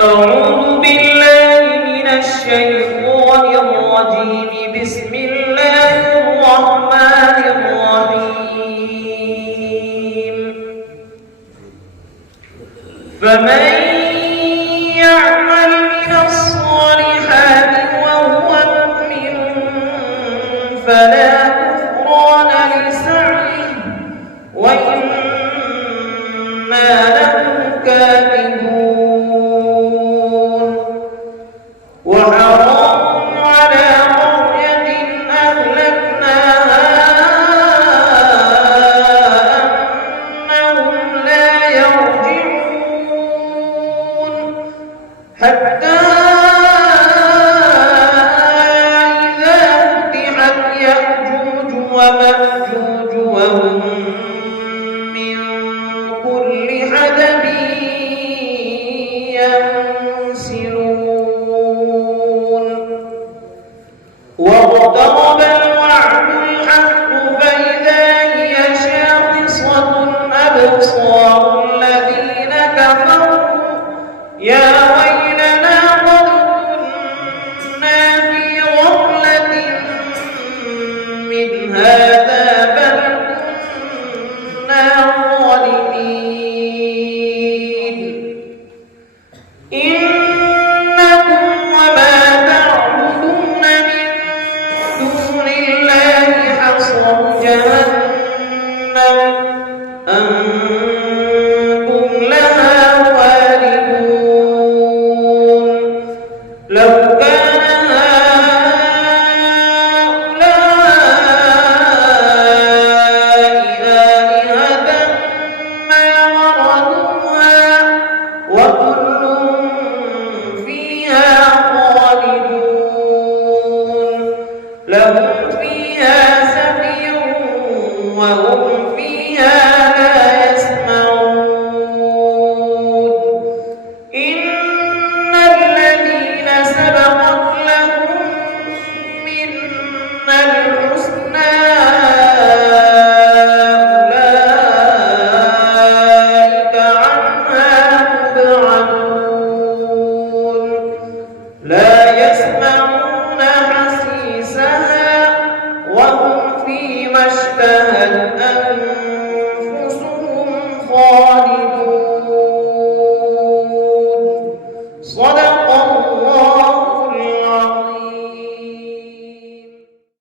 أعوذ بالله من الشيطان الرجيم. بسم الله الرحمن الرحيم. فمن يعمل من الصالحات وهو مؤمن فلا كفران لسعيه وإنا له كاتبون. وحرام على قرية أهلكناها أنهم لا يرجعون حتى إذا فتحت يأجوج ومأجوج وهم من كل حدب ينسلون. واقترب الوعد الحق فإذا هي شاخصة أبصار الذين كفروا يا ويلنا قد كنا في غفلة من هذا بل كنا ظالمين. إنكم وما تعبدون من دون الله حصب جهنم أنتم لها واردون. لو كان هؤلاء آلهة ما وردوها وكل فيها خالدون. لهم فيها زفير وهم فيها لا يسمعون. إن الذين سبقت لهم منا الحسنى أولئك عنها مبعدون. لا يسمعون حسيسها وهم فيما اشتهت